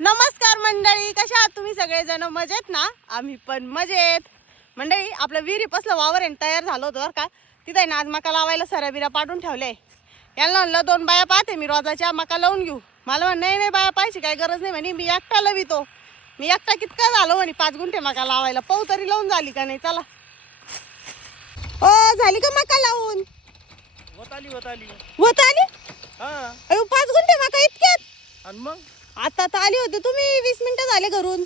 नमस्कार मंडळी कशा आहात तुम्ही सगळेजण? मजेत ना? आम्ही पण मजेत. मंडळी आपलं विहिरीपासलं वावर आहे तयार झालं होतं बरं का? तिथं आहे ना आज मका लावायला सऱ्या बिरा पाडून ठेवले यांना म्हणलं दोन बाया पाहते मी रोजाच्या मका लावून घेऊ. मला म्हण नाही नाही बाया पाहिजे काय गरज नाही. म्हणे मी एकटा लवितो. मी एकटा कितका झालो म्हणे पाच गुंठे मका लावायला. पाहू तरी लावून झाली का नाही चला. ओ झाली का मका लावून? होत आली आली हा अयो पाच गुंठे मका इतक्यात आणि मग आता तर आली होती. तुम्ही वीस मिनिटं झाले घरून.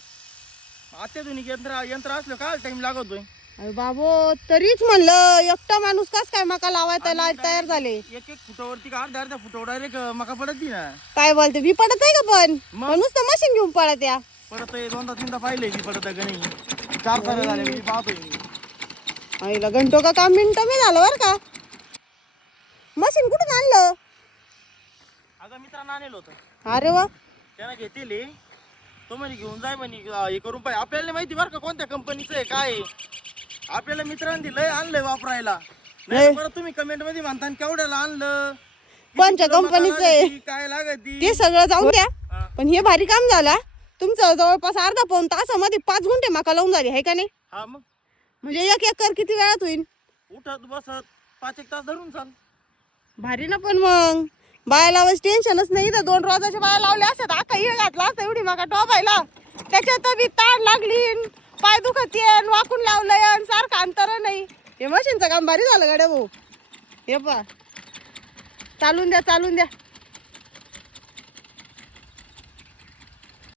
अत्याधुनिक यंत्र यंत्र असलं काय टाइम लागतोय? अरे बाबो तरीच म्हणलं एकटा माणूस कस काय मका लावायला त्याला तयार झाले? एक एक फुटावरती का अर्ध्या अर्ध्या फुटावर डायरेक्ट मका पडत ना? काय बोलते मी पडत आहे का पण? मग? पण नुसतं मशीन घेऊन पडत या परत हे दोनदा तीनदा पाहिले की पडत का नाही. चार सारे झाले मी पाहतोय. मी. आईला घंटो का काम मिनिटं मी झालं बरं का? मशीन कुठून आणलं? अगं मित्रांना आणलं होतं. अरे वा. त्यानं घेतले तो म्हणे घेऊन जाय म्हणे अं, हे करून पाहिजे आपल्याला नाही माहिती बरं का कोणत्या कंपनीचं आहे काय आहे. आपल्याला मित्रांनी दिलंय आणलंय वापरायला. नाही नाही. परत तुम्ही कमेंटमध्ये म्हणता "आणि केवढ्याला आणलं? कोणत्या कंपनीचं आहे? काय लागती? ते सगळं जाऊन द्या. हा. पण हे भारी काम झाला तुमचं जवळपास अर्धा पाऊन तासामध्ये पाच गुंठे मका लावून झाली आहे का नाही? हा मग? म्हणजे एक एकर किती वेळात होईल उठत बसत पाच एक तास धरून चाल. भारी ना पण मग. बाया लावायचं टेन्शनच नाही तर दोन रोजाच्या बाया लावल्या असतात अख्खा हिळ घातला असता एवढी मागा टोपायला त्याच्यात बी ताण लागली पाय दुखत येन वाकून लावलंय सारखं अंतर नाही. हे मशीनचं काम भारी झालं गाड्या भाऊ. हे पा चालून द्या चालून द्या.